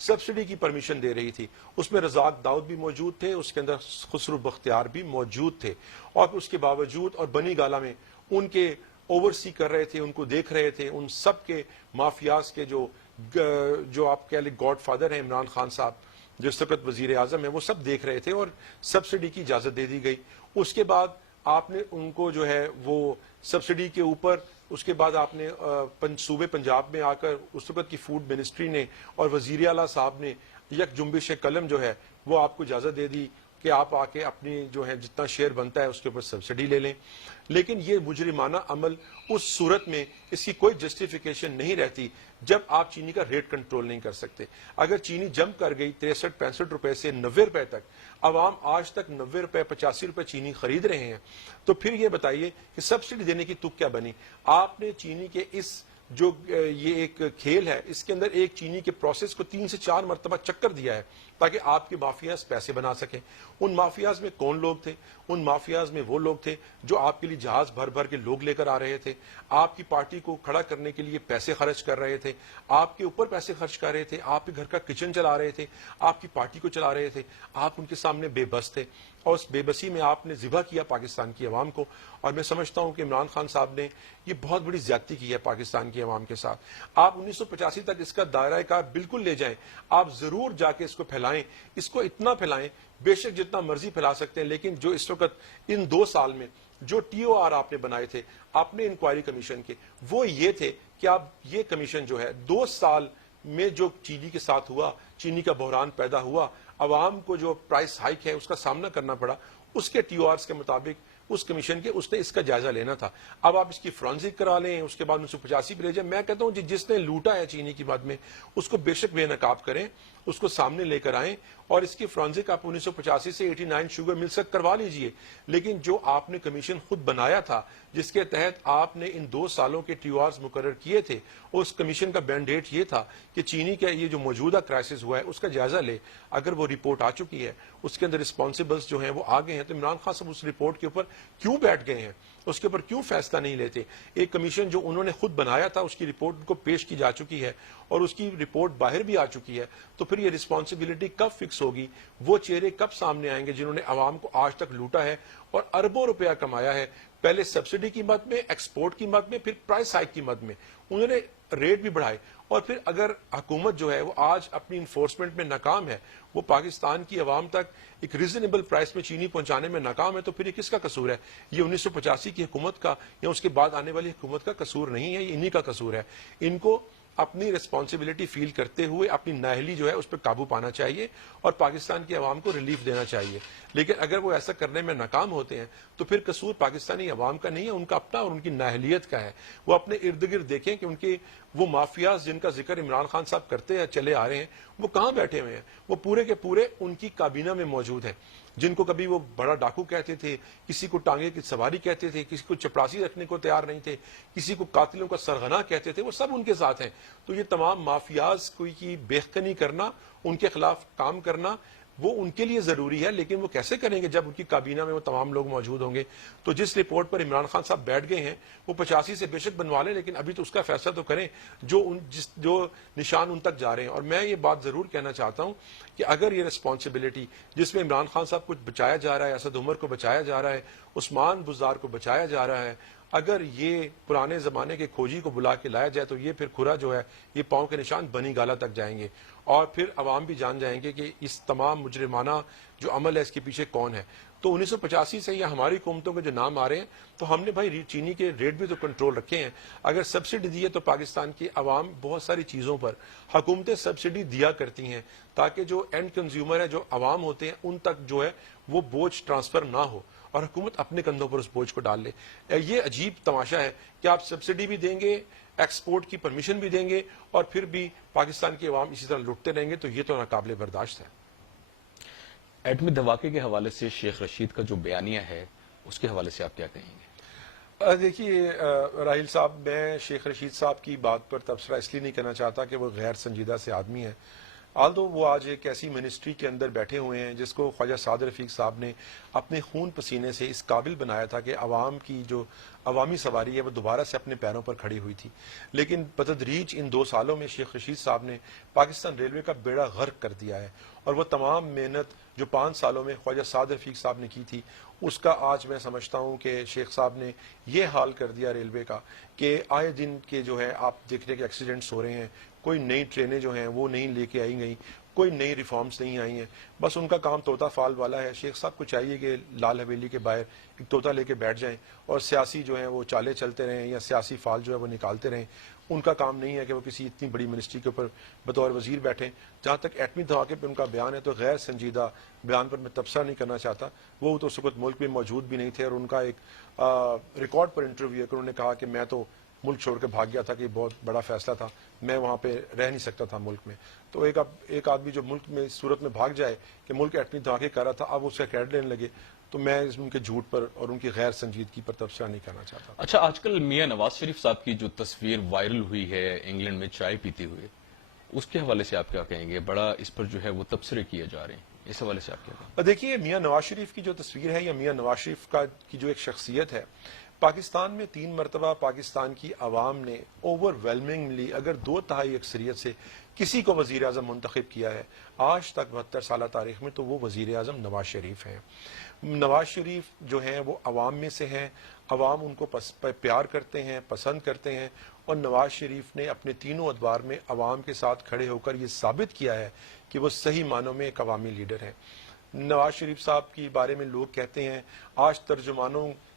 سبسڈی کی پرمیشن دے رہی تھی اس میں رزاق داؤد بھی موجود تھے، اس کے اندر خسرو بختیار بھی موجود تھے، اور اس کے باوجود اور بنی گالا میں ان کے اوورسی کر رہے تھے، ان کو دیکھ رہے تھے، ان سب کے مافیاز کے جو آپ کہہ لیں گاڈ فادر ہیں عمران خان صاحب جو اس وقت وزیر اعظم ہے، وہ سب دیکھ رہے تھے اور سبسڈی کی اجازت دے دی گئی۔ اس کے بعد آپ نے ان کو جو ہے وہ سبسڈی کے اوپر اس کے بعد آپ نے صوبے پنجاب میں آ کر اس وقت کی فوڈ منسٹری نے اور وزیر اعلیٰ صاحب نے یک جنبش قلم جو ہے وہ آپ کو اجازت دے دی کہ آپ آ کے اپنی جو ہے جتنا شیئر بنتا ہے اس کے اوپر سبسڈی لے لیں۔ لیکن یہ مجرمانہ عمل اس صورت میں اس کی کوئی جسٹیفیکیشن نہیں رہتی جب آپ چینی کا ریٹ کنٹرول نہیں کر سکتے۔ اگر چینی جمپ کر گئی 63-65 روپے سے 90 روپے تک، عوام آج تک 90 روپے 85 روپے چینی خرید رہے ہیں، تو پھر یہ بتائیے کہ سبسڈی دینے کی تک کیا بنی؟ آپ نے چینی کے اس جو یہ ایک کھیل ہے اس کے اندر ایک چینی کے پروسیس کو 3 سے 4 مرتبہ چکر دیا ہے تاکہ آپ کے مافیاز پیسے بنا سکیں۔ ان مافیاز میں کون لوگ تھے؟ ان مافیاز میں وہ لوگ تھے جو آپ کے لیے جہاز بھر بھر کے لوگ لے کر آ رہے تھے، آپ کی پارٹی کو کھڑا کرنے کے لیے پیسے خرچ کر رہے تھے، آپ کے اوپر پیسے خرچ کر رہے تھے، آپ کے گھر کا کچن چلا رہے تھے، آپ کی پارٹی کو چلا رہے تھے، آپ ان کے سامنے بے بس تھے، اور اس بے بسی میں آپ نے ذبح کیا پاکستان کی عوام کو۔ اور میں سمجھتا ہوں کہ عمران خان صاحب نے یہ بہت بڑی زیادتی کی ہے پاکستان کی عوام کے ساتھ۔ آپ 1985 تک اس کا دائرہ کار بالکل لے جائیں، آپ ضرور جا کے اس کو پھیلائیں، اس کو اتنا پھیلائیں بے شک جتنا مرضی پھیلا سکتے ہیں، لیکن جو اس وقت ان 2 سال میں جو ٹی او آر آپ نے بنائے تھے اپنے انکوائری کمیشن کے، وہ یہ تھے کہ آپ یہ کمیشن جو ہے 2 سال میں جو چینی کے ساتھ ہوا، چینی کا بحران پیدا ہوا، عوام کو جو پرائس ہائیک ہے اس کا سامنا کرنا پڑا، اس کے ٹی او آرز کے مطابق اس کمیشن کے اس نے اس کا جائزہ لینا تھا۔ اب آپ اس کی فرانزک کرا لیں، اس کے بعد 1985 پہ لے جائیں۔ میں کہتا ہوں جس نے لوٹا ہے چینی کی بعد میں اس کو بے شک بے نقاب کریں، اس کو سامنے لے کر آئیں، اور اس کی فرانزک آپ 1985 سے 89 شوگر مل سک کروا لیجئے۔ لیکن جو آپ نے کمیشن خود بنایا تھا جس کے تحت آپ نے ان 2 سالوں کے ٹی او آرز مقرر کیے تھے، اس کمیشن کا مینڈیٹ یہ تھا کہ چینی کا یہ جو موجودہ کرائسس ہوا ہے اس کا جائزہ لے۔ اگر وہ رپورٹ آ چکی ہے، اس کے اندر رسپانسبلز جو ہیں وہ آ گئے ہیں، تو عمران خان صاحب اس رپورٹ کے اوپر کیوں بیٹھ گئے ہیں؟ اس کے اوپر کیوں فیصلہ نہیں لیتے؟ ایک کمیشن جو انہوں نے خود بنایا تھا اس کی رپورٹ ان کو پیش کی جا چکی ہے اور اس کی رپورٹ باہر بھی آ چکی ہے، تو پھر یہ رسپانسبلٹی کب فکس ہوگی؟ وہ چہرے کب سامنے آئیں گے جنہوں نے عوام کو آج تک لوٹا ہے اور اربوں روپیہ کمایا ہے؟ پہلے سبسڈی کی مد میں، ایکسپورٹ کی مد میں، پھر پرائس ہائیک کی مد میں انہوں نے ریٹ بھی بڑھائے، اور پھر اگر حکومت جو ہے وہ آج اپنی انفورسمنٹ میں ناکام ہے، وہ پاکستان کی عوام تک ایک ریزنیبل پرائس میں چینی پہنچانے میں ناکام ہے، تو پھر یہ کس کا قصور ہے؟ یہ 1985 کی حکومت کا یا اس کے بعد آنے والی حکومت کا قصور نہیں ہے، یہ انہی کا قصور ہے۔ ان کو اپنی ریسپانسبلٹی فیل کرتے ہوئے اپنی نااہلی جو ہے اس پہ قابو پانا چاہیے اور پاکستان کی عوام کو ریلیف دینا چاہیے۔ لیکن اگر وہ ایسا کرنے میں ناکام ہوتے ہیں تو پھر قصور پاکستانی عوام کا نہیں ہے، ان کا اپنا اور ان کی نااہلیت کا ہے۔ وہ اپنے ارد گرد دیکھیں کہ ان کے وہ مافیاز جن کا ذکر عمران خان صاحب کرتے ہیں چلے آ رہے ہیں، وہ کہاں بیٹھے ہوئے ہیں؟ وہ پورے کے پورے ان کی کابینہ میں موجود ہیں، جن کو کبھی وہ بڑا ڈاکو کہتے تھے، کسی کو ٹانگے کی سواری کہتے تھے، کسی کو چپراسی رکھنے کو تیار نہیں تھے، کسی کو قاتلوں کا سرغنہ کہتے تھے، وہ سب ان کے ساتھ ہیں۔ تو یہ تمام مافیاز کوئی کی بےخنی کرنا، ان کے خلاف کام کرنا، وہ ان کے لیے ضروری ہے، لیکن وہ کیسے کریں گے جب ان کی کابینہ میں وہ تمام لوگ موجود ہوں گے؟ تو جس رپورٹ پر عمران خان صاحب بیٹھ گئے ہیں وہ 85 سے بے شک بنوا لیں، لیکن ابھی تو اس کا فیصلہ تو کریں جو نشان ان تک جا رہے ہیں۔ اور میں یہ بات ضرور کہنا چاہتا ہوں کہ اگر یہ ریسپانسبلٹی جس میں عمران خان صاحب کو بچایا جا رہا ہے، اسد عمر کو بچایا جا رہا ہے، عثمان بزدار کو بچایا جا رہا ہے، اگر یہ پرانے زمانے کے کھوجی کو بلا کے لایا جائے تو یہ پھر کھرا جو ہے یہ پاؤں کے نشان بنی گالا تک جائیں گے، اور پھر عوام بھی جان جائیں گے کہ اس تمام مجرمانہ جو عمل ہے اس کے پیچھے کون ہے۔ تو 1985 سے یا ہماری حکومتوں کے جو نام آ رہے ہیں، تو ہم نے بھائی چینی کے ریٹ بھی تو کنٹرول رکھے ہیں۔ اگر سبسڈی دی ہے تو پاکستان کی عوام بہت ساری چیزوں پر حکومتیں سبسڈی دیا کرتی ہیں تاکہ جو اینڈ کنزیومر ہے، جو عوام ہوتے ہیں، ان تک جو ہے وہ بوجھ ٹرانسفر نہ ہو اور حکومت اپنے کندھوں پر اس بوجھ کو ڈال لے۔ یہ عجیب تماشا ہے کہ آپ سبسڈی بھی دیں گے ایکسپورٹ کی پرمیشن بھی دیں گے اور پھر بھی پاکستان کی عوام اسی طرح لٹتے رہیں گے، تو یہ تو ناقابل برداشت ہے۔ ایٹمی دھماکے کے حوالے سے شیخ رشید کا جو بیانیہ ہے اس کے حوالے سے آپ کیا کہیں گے؟ دیکھیے راہیل صاحب، میں شیخ رشید صاحب کی بات پر تبصرہ اس لیے نہیں کرنا چاہتا کہ وہ غیر سنجیدہ سے آدمی ہیں، آلدو وہ آج ایک ایسی منسٹری کے اندر بیٹھے ہوئے ہیں جس کو خواجہ سعد رفیق صاحب نے اپنے خون پسینے سے اس قابل بنایا تھا کہ عوام کی جو عوامی سواری ہے وہ دوبارہ سے اپنے پیروں پر کھڑی ہوئی تھی، لیکن بتدریج ان 2 سالوں میں شیخ رشید صاحب نے پاکستان ریلوے کا بیڑا غرق کر دیا ہے، اور وہ تمام محنت جو 5 سالوں میں خواجہ سعد رفیق صاحب نے کی تھی اس کا آج میں سمجھتا ہوں کہ شیخ صاحب نے یہ حال کر دیا ریلوے کا کہ آئے دن کے جو ہے آپ دیکھ رہے کہ ایکسیڈنٹس ہو رہے ہیں، کوئی نئی ٹرینیں جو ہیں وہ نہیں لے کے آئی گئی، کوئی نئی ریفارمز نہیں آئی ہیں، بس ان کا کام طوطا فال والا ہے۔ شیخ صاحب کو چاہیے کہ لال حویلی کے باہر ایک طوطا لے کے بیٹھ جائیں اور سیاسی جو ہیں وہ چالے چلتے رہیں یا سیاسی فال جو ہے وہ نکالتے رہیں۔ ان کا کام نہیں ہے کہ وہ کسی اتنی بڑی منسٹری کے اوپر بطور وزیر بیٹھیں۔ جہاں تک ایٹمی دھماکے پہ ان کا بیان ہے تو غیر سنجیدہ بیان پر میں تبصرہ نہیں کرنا چاہتا، وہ تو اس وقت ملک میں موجود بھی نہیں تھے، اور ان کا ایک ریکارڈ پر انٹرویو ہے کہ انہوں نے کہا کہ میں تو ملک چھوڑ کے بھاگ گیا تھا کہ یہ بہت بڑا فیصلہ تھا، میں وہاں پہ رہ نہیں سکتا تھا ملک میں۔ تو ایک آدمی جو ملک میں اس صورت میں بھاگ جائے کہ ملک ایٹمی دھماکے کر رہا تھا، اب اس کا کریڈٹ لینے لگے، تو میں ان کے جھوٹ پر اور ان کی غیر سنجیدگی پر تبصرہ نہیں کرنا چاہتا۔ اچھا، آج کل میاں نواز شریف صاحب کی جو تصویر وائرل ہوئی ہے انگلینڈ میں چائے پیتے ہوئے، اس کے حوالے سے آپ کیا کہیں گے؟ بڑا اس پر جو ہے وہ تبصرے کیے جا رہے ہیں، اس حوالے سے آپ کیا کہیں گے؟ دیکھیے، میاں نواز شریف کی جو تصویر ہے یا میاں نواز شریف کی جو ایک شخصیت ہے، پاکستان میں 3 مرتبہ پاکستان کی عوام نے اوور ویلمنگلی اگر 2/3 اکثریت سے کسی کو وزیر اعظم منتخب کیا ہے آج تک 72 سالہ تاریخ میں، تو وہ وزیر اعظم نواز شریف ہیں۔ نواز شریف جو ہیں وہ عوام میں سے ہیں، عوام ان کو پیار کرتے ہیں، پسند کرتے ہیں، اور نواز شریف نے اپنے تینوں ادوار میں عوام کے ساتھ کھڑے ہو کر یہ ثابت کیا ہے کہ وہ صحیح معنوں میں ایک عوامی لیڈر ہیں۔ نواز شریف صاحب کے بارے میں لوگ کہتے ہیں آج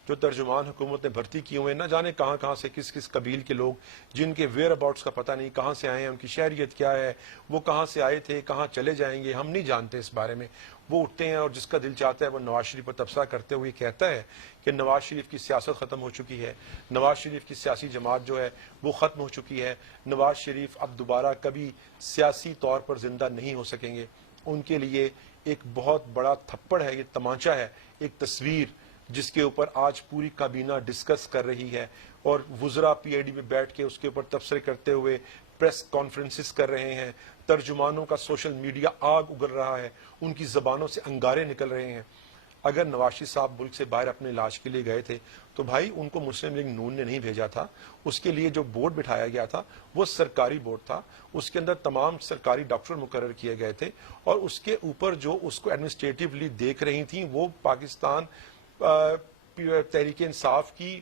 جو ترجمان حکومت نے بھرتی کیے ہوئے ہیں، نہ جانے کہاں کہاں سے کس کس قبیل کے لوگ، جن کے ویئر اباؤٹس کا پتہ نہیں، کہاں سے آئے ہیں، ان کی شہریت کیا ہے، وہ کہاں سے آئے تھے، کہاں چلے جائیں گے، ہم نہیں جانتے اس بارے میں۔ وہ اٹھتے ہیں اور جس کا دل چاہتا ہے وہ نواز شریف پر تبصرہ کرتے ہوئے کہتا ہے کہ نواز شریف کی سیاست ختم ہو چکی ہے، نواز شریف کی سیاسی جماعت جو ہے وہ ختم ہو چکی ہے، نواز شریف اب دوبارہ کبھی سیاسی طور پر زندہ نہیں ہو سکیں گے۔ ان کے لیے ایک بہت بڑا تھپڑ ہے، یہ تمانچہ ہے، ایک تصویر جس کے اوپر آج پوری کابینہ ڈسکس کر رہی ہے، اور وزراء پی آئی ڈی میں بیٹھ کے اس کے اوپر تبصرے کرتے ہوئے پریس کانفرنسز کر رہے ہیں، ترجمانوں کا سوشل میڈیا آگ اگل رہا ہے، ان کی زبانوں سے انگارے نکل رہے ہیں۔ اگر نواز شریف صاحب ملک سے باہر اپنے علاج کے لیے گئے تھے تو بھائی ان کو مسلم لیگ نون نے نہیں بھیجا تھا، اس کے لیے جو بورڈ بٹھایا گیا تھا وہ سرکاری بورڈ تھا، اس کے اندر تمام سرکاری ڈاکٹر مقرر کیے گئے تھے، اور اس کے اوپر جو اس کو ایڈمنسٹریٹولی دیکھ رہی تھیں وہ پاکستان تحریک انصاف کی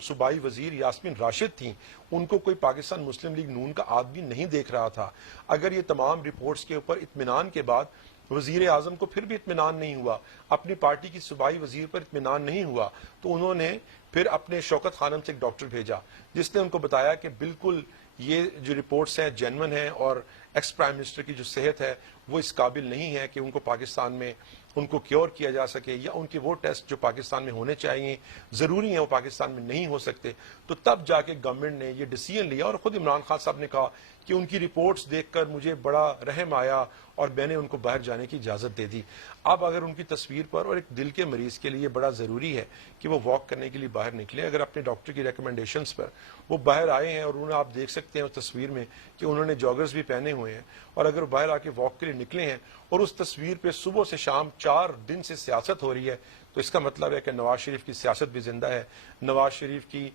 صوبائی وزیر یاسمین راشد تھیں، ان کو کوئی پاکستان مسلم لیگ نون کا آدمی نہیں دیکھ رہا تھا۔ اگر یہ تمام رپورٹس کے اوپر اطمینان کے بعد وزیر اعظم کو پھر بھی اطمینان نہیں ہوا، اپنی پارٹی کی صوبائی وزیر پر اطمینان نہیں ہوا، تو انہوں نے پھر اپنے شوکت خانم سے ایک ڈاکٹر بھیجا جس نے ان کو بتایا کہ بالکل یہ جو رپورٹس ہیں جینون ہیں، اور ایکس پرائم منسٹر کی جو صحت ہے وہ اس قابل نہیں ہے کہ ان کو پاکستان میں ان کو کیور کیا جا سکے، یا ان کے وہ ٹیسٹ جو پاکستان میں ہونے چاہیے ضروری ہیں وہ پاکستان میں نہیں ہو سکتے۔ تو تب جا کے گورنمنٹ نے یہ ڈیسیژن لیا، اور خود عمران خان صاحب نے کہا کہ ان کی رپورٹس دیکھ کر مجھے بڑا رحم آیا اور میں نے ان کو باہر جانے کی اجازت دے دی۔ اب اگر ان کی تصویر پر، اور ایک دل کے مریض کے لیے بڑا ضروری ہے کہ وہ واک کرنے کے لیے باہر نکلے، اگر اپنے ڈاکٹر کی ریکمنڈیشنز پر وہ باہر آئے ہیں، اور انہیں آپ دیکھ سکتے ہیں اس تصویر میں کہ انہوں نے جاگرز بھی پہنے ہوئے ہیں، اور اگر باہر آ کے واک کے لیے نکلے ہیں اور اس تصویر پہ صبح سے شام 4 دن سے سیاست ہو رہی ہے، تو اس کا مطلب ہے کہ نواز شریف کی سیاست بھی زندہ ہے، نواز شریف کی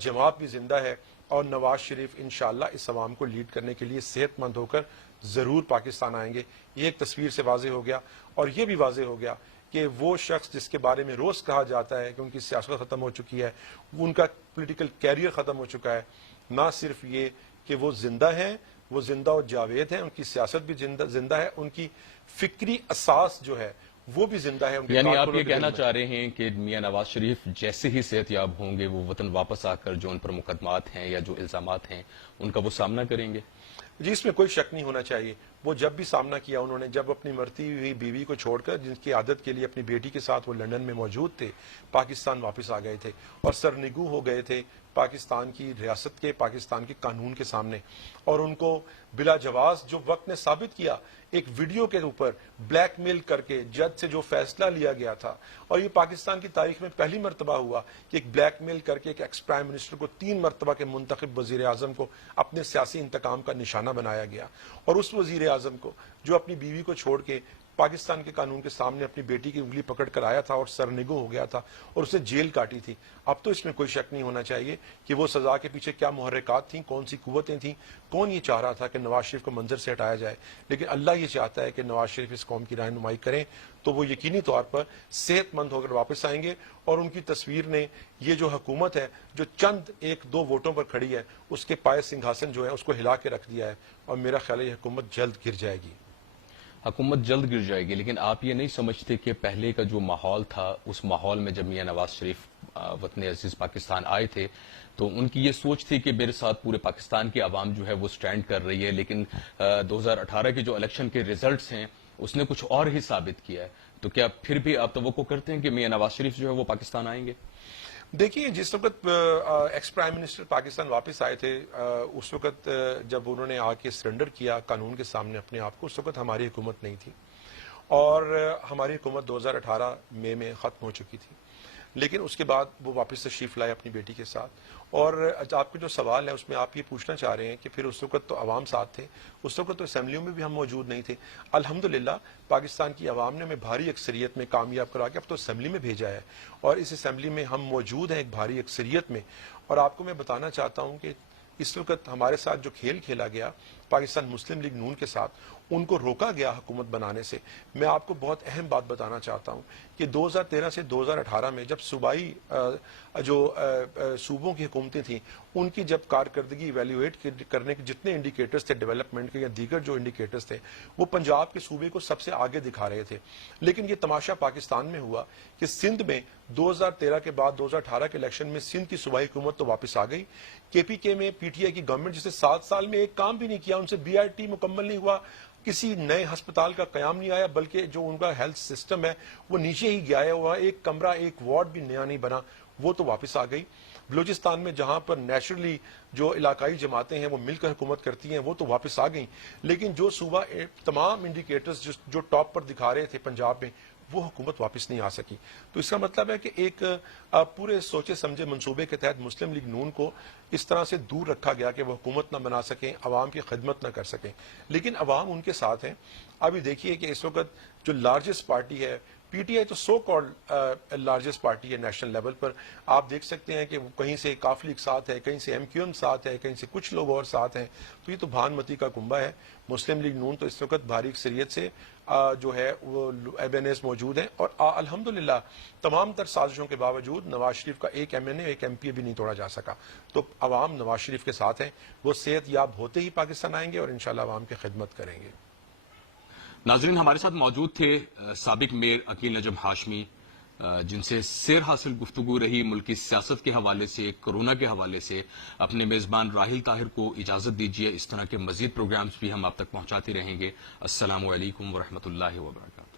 جماعت بھی زندہ ہے، اور نواز شریف انشاءاللہ اس عوام کو لیڈ کرنے کے لیے صحت مند ہو کر ضرور پاکستان آئیں گے۔ یہ ایک تصویر سے واضح ہو گیا، اور یہ بھی واضح ہو گیا کہ وہ شخص جس کے بارے میں روز کہا جاتا ہے کہ ان کی سیاست ختم ہو چکی ہے، ان کا پولیٹیکل کیریئر ختم ہو چکا ہے، نہ صرف یہ کہ وہ زندہ ہیں، وہ زندہ و جاوید ہیں، ان کی سیاست بھی زندہ ہے، ان کی فکری اساس جو ہے وہ بھی زندہ ہے۔ یعنی آپ یہ کہنا چاہ رہے ہیں کہ میاں نواز شریف جیسے ہی صحت یاب ہوں گے وہ وطن واپس آ کر جو ان پر مقدمات ہیں یا جو الزامات ہیں ان کا وہ سامنا کریں گے؟ جی اس میں کوئی شک نہیں ہونا چاہیے. وہ جب بھی سامنا کیا انہوں نے, جب اپنی مرتی ہوئی بیوی کو چھوڑ کر, جن کی عادت کے لیے اپنی بیٹی کے ساتھ وہ لندن میں موجود تھے, پاکستان واپس آ گئے تھے اور سرنگو ہو گئے تھے پاکستان کی ریاست کے, پاکستان کے قانون کے سامنے, اور ان کو بلا جواز جو وقت نے ثابت کیا ایک ویڈیو کے اوپر بلیک میل کر کے جج سے جو فیصلہ لیا گیا تھا, اور یہ پاکستان کی تاریخ میں پہلی مرتبہ ہوا کہ ایک بلیک میل کر کے ایک ایکس پرائم منسٹر کو 3 مرتبہ کے منتخب وزیر اعظم کو اپنے سیاسی انتقام کا نشانہ بنایا گیا, اور اس وزیر اعظم کو جو اپنی بیوی کو چھوڑ کے پاکستان کے قانون کے سامنے اپنی بیٹی کی انگلی پکڑ کر آیا تھا اور سرنگو ہو گیا تھا اور اسے جیل کاٹی تھی. اب تو اس میں کوئی شک نہیں ہونا چاہیے کہ وہ سزا کے پیچھے کیا محرکات تھیں, کون سی قوتیں تھیں, کون یہ چاہ رہا تھا کہ نواز شریف کو منظر سے ہٹایا جائے. لیکن اللہ یہ چاہتا ہے کہ نواز شریف اس قوم کی رہنمائی کریں تو وہ یقینی طور پر صحت مند ہو کر واپس آئیں گے, اور ان کی تصویر نے یہ جو حکومت ہے جو چند 1-2 ووٹوں پر کھڑی ہے اس کے پائے سنگھاسن جو ہے اس کو ہلا کے رکھ دیا ہے, اور میرا خیال ہے یہ حکومت جلد گر جائے گی. حکومت جلد گر جائے گی, لیکن آپ یہ نہیں سمجھتے کہ پہلے کا جو ماحول تھا اس ماحول میں جب میاں نواز شریف وطن عزیز پاکستان آئے تھے تو ان کی یہ سوچ تھی کہ میرے ساتھ پورے پاکستان کی عوام جو ہے وہ سٹینڈ کر رہی ہے, لیکن 2018 کے جو الیکشن کے ریزلٹس ہیں اس نے کچھ اور ہی ثابت کیا ہے. تو کیا پھر بھی آپ توقع کرتے ہیں کہ میاں نواز شریف جو ہے وہ پاکستان آئیں گے؟ دیکھیے جس وقت ایکس پرائم منسٹر پاکستان واپس آئے تھے, اس وقت جب انہوں نے آ کے سرنڈر کیا قانون کے سامنے اپنے آپ کو, اس وقت ہماری حکومت نہیں تھی, اور ہماری حکومت 2018 مئی میں ختم ہو چکی تھی. لیکن اس کے بعد وہ واپس تشریف لائے اپنی بیٹی کے ساتھ, اور آپ کا جو سوال ہے اس میں آپ یہ پوچھنا چاہ رہے ہیں کہ پھر اس وقت تو عوام ساتھ تھے, اس وقت تو اسمبلیوں میں بھی ہم موجود نہیں تھے. الحمدللہ پاکستان کی عوام نے ہمیں بھاری اکثریت میں کامیاب کرا کے اب تو اسمبلی میں بھیجا ہے, اور اس اسمبلی میں ہم موجود ہیں ایک بھاری اکثریت میں. اور آپ کو میں بتانا چاہتا ہوں کہ اس وقت ہمارے ساتھ جو کھیل کھیلا گیا پاکستان مسلم لیگ نون کے ساتھ, ان کو روکا گیا حکومت بنانے سے. میں آپ کو بہت اہم بات بتانا چاہتا ہوں کہ 2013 سے 2018 میں جب صوبائی جو صوبوں کی حکومتیں تھیں ان کی جب کارکردگی ایویلویٹ کرنے کے جتنے انڈیکیٹرز تھے ڈیولپمنٹ کے یا دیگر جو انڈیکیٹرز تھے وہ پنجاب کے صوبے کو سب سے آگے دکھا رہے تھے. لیکن یہ تماشا پاکستان میں ہوا کہ سندھ میں 2013 کے بعد 2018 کے الیکشن میں سندھ کی صوبائی حکومت تو واپس آ گئی, کے پی کے میں پی ٹی آئی کی گورنمنٹ جسے 7 سال میں ایک کام بھی نہیں کیا, ان سے بی آر ٹی مکمل نہیں ہوا, کسی نئے ہسپتال کا قیام نہیں آیا, بلکہ جو ان کا ہیلتھ سسٹم ہے وہ نیچے ہی گیا ہوا, ایک کمرہ ایک وارڈ بھی نیا نہیں بنا, وہ تو واپس آ گئی. بلوچستان میں جہاں پر نیچرلی جو علاقائی جماعتیں ہیں وہ مل کر حکومت کرتی ہیں وہ تو واپس آ گئیں, لیکن جو صوبہ تمام انڈیکیٹرز جو ٹاپ پر دکھا رہے تھے پنجاب میں وہ حکومت واپس نہیں آ سکی. تو اس کا مطلب ہے کہ ایک پورے سوچے سمجھے منصوبے کے تحت مسلم لیگ نون کو اس طرح سے دور رکھا گیا کہ وہ حکومت نہ بنا سکیں, عوام کی خدمت نہ کر سکیں. لیکن عوام ان کے ساتھ ہیں. ابھی دیکھیے کہ اس وقت جو لارجسٹ پارٹی ہے پی ٹی آئی تو سو کالڈ لارجسٹ پارٹی ہے نیشنل لیول پر, آپ دیکھ سکتے ہیں کہ کہیں سے کاف لیگ ساتھ ہے, کہیں سے ایم کیو ایم ساتھ ہے, کہیں سے کچھ لوگ اور ساتھ ہیں. تو یہ تو بھان متی کا کنبہ ہے. مسلم لیگ نون تو اس وقت بھاری اکثریت سے جو ہے وہ ایبینیز موجود ہیں, اور الحمدللہ تمام تر سازشوں کے باوجود نواز شریف کا ایک ایم این اے ایک ایم پی بھی نہیں توڑا جا سکا. تو عوام نواز شریف کے ساتھ ہیں, وہ صحت یاب ہوتے ہی پاکستان آئیں گے اور انشاءاللہ عوام کی خدمت کریں گے. ناظرین ہمارے ساتھ موجود تھے سابق میئر عقیل نجم ہاشمی, جن سے سیر حاصل گفتگو رہی ملکی سیاست کے حوالے سے, کرونا کے حوالے سے. اپنے میزبان راحیل طاہر کو اجازت دیجیے, اس طرح کے مزید پروگرامز بھی ہم آپ تک پہنچاتے رہیں گے. السلام علیکم ورحمۃ اللہ وبرکاتہ.